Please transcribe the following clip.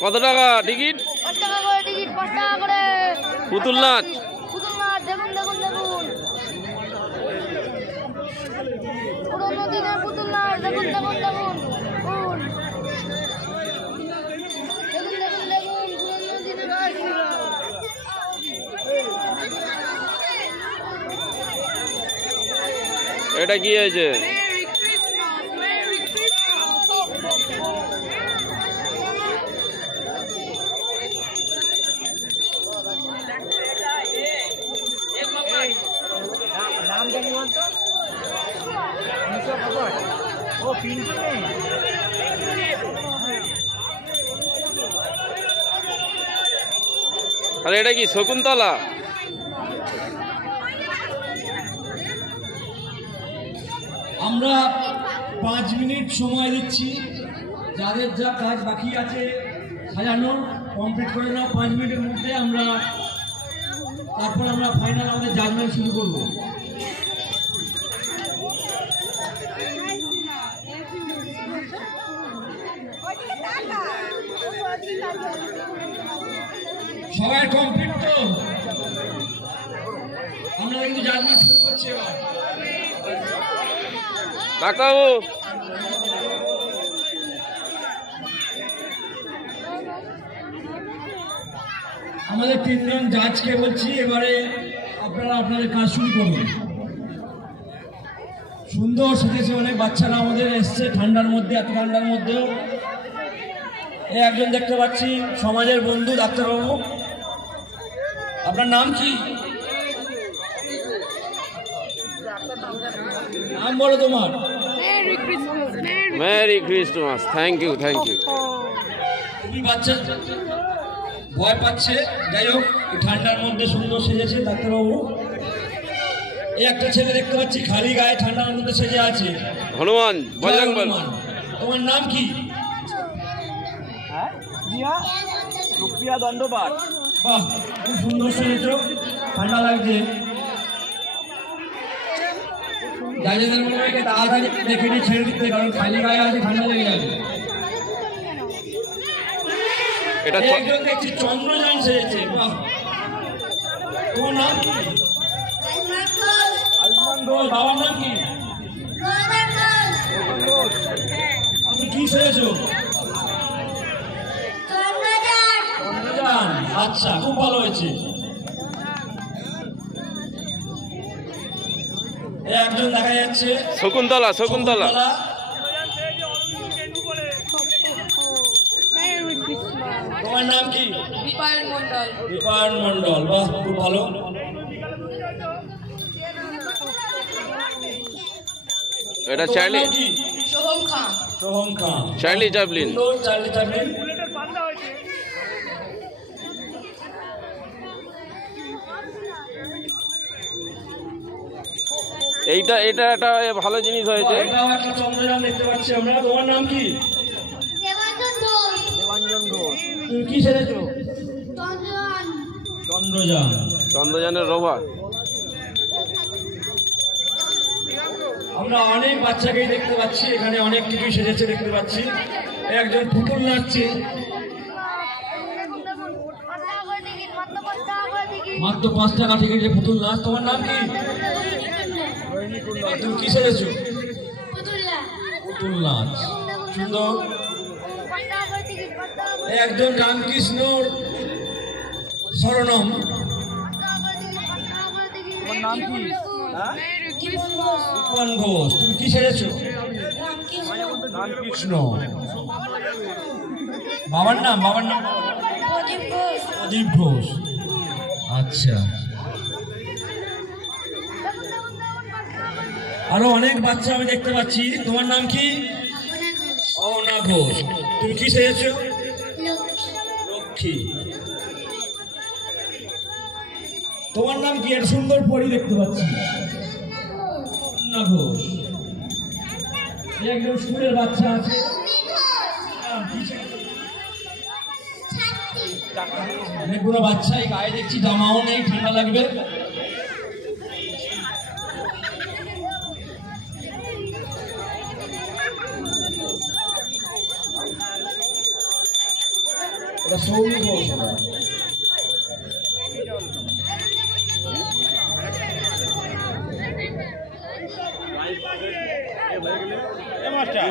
কত টাকা টিকিট পাঁচ টাকা করে টিকিট পাঁচ টাকা করে পুতুল নাচ পুতুল মাছ দেখুন দেখুন দেখুন পুরোনো দিনের পুতুল নাচ দেখুন দেখুন এটা কি হয়েছে? মেরি ক্রিসমাস মেরি নাম জানি বলতো ও পিন্টু নেই আরে এটা কি শকুন্তলা? আমরা পাঁচ মিনিট সময় দিচ্ছি। যাদের যা কাজ বাকি আছে সাজানোর কমপ্লিট করে নাও। পাঁচ মিনিটের মধ্যে আমরা তারপর আমরা ফাইনাল আমাদের জাজমেন্ট শুরু করব। সবাই কমপ্লিট তো? আমরা কিন্তু জাজমেন্ট শুরু করছি এবার। ডাক্তারবাবু আমাদের তিনজন জাজকে বলছি, এবারে আপনারা আপনাদের কাজ শুরু করুন। সুন্দর সেজেছে অনেক বাচ্চারা আমাদের এসছে ঠান্ডার মধ্যে, এত ঠান্ডার মধ্যেও। এই একজন দেখতে পাচ্ছি, সমাজের বন্ধু ডাক্তারবাবু। আপনার নাম কি? নাম বলো তোমার। Merry Christmas thank you thank you খুবই বাচ্চা ভয় পাচ্ছে যাই হোক ঠান্ডার মধ্যে সুন্দর সেজেছে ডাক্তারবাবু। এই একটা ছেলে দেখতে পাচ্ছি খালি গায়ে ঠান্ডার মধ্যে সেজে আছে। হনুমান বজরং বল তোমার নাম কি? হ্যাঁ প্রিয়া সুপ্রিয়া দণ্ডপাঠ। বাহ খুব সুন্দর সেজেছ ঠান্ডা লাগছে। যাদের মনে হয় তাড়াতাড়ি দেখে নিয়ে ছেড়ে দিতে কারণ খালি গায়ে আছে ঠান্ডা লেগে যাবে এটা একজন দেখছি চন্দ্রযান সেজেছে বাহ। তোমার নাম? কি আয়ুষ্মান ঘোষ। বাবার নাম কি? আপনি কি সেরেছো চন্দ্রযান আচ্ছা খুব ভালো হয়েছে। একজন দেখা যাচ্ছে। শকুন্তলা শকুন্তলা। তোমার নাম কি? দীপায়ন মন্ডল দীপায়ন মন্ডল বাহ খুব ভালো। এটা Charlie Soham Khan Soham Khan Charlie Chaplin সুন্দর চার্লি চাপলিন এইটা এটা একটা ভালো জিনিস হয়েছে। দেখতে পাচ্ছি আমরা। তোমার নাম কি? তুমি কি সেরেছো চন্দ্রযান। চন্দ্রযানের রোভার আমরা অনেক বাচ্চাকেই দেখতে পাচ্ছি। এখানে অনেক কিছু সেজেছে দেখতে পাচ্ছি। একজন পুতুল নাচছে। মাত্র পাঁচ টাকা টিকিটে পুতুল নাচ। তোমার নাম কি? তুমি কি সেরেছো পুতুল নাচ সুন্দর একজন রামকৃষ্ণর শরণম। নাম কি? হ্যাঁ? ঘোষ। তুমি কি সেরেছো? রামকৃষ্ণ। বাবার নাম? বাবার নাম? প্রদীপ ঘোষ। আচ্ছা। আরও অনেক বাচ্চা আমি দেখতে পাচ্ছি। তোমার নাম কি? অনা ঘোষ। তুমি কি সেরেছো লক্ষ্মী। তোমার নাম কি? একটা সুন্দর পরি দেখতে পাচ্ছি। অনা ঘোষ। একজন স্কুলের বাচ্চা আছে? অনেকগুলো বাচ্চা এই গায়ে দেখছি জামাও নেই ঠান্ডা লাগবে। এটা সৌমিক পৌরসভা এ মাস্টার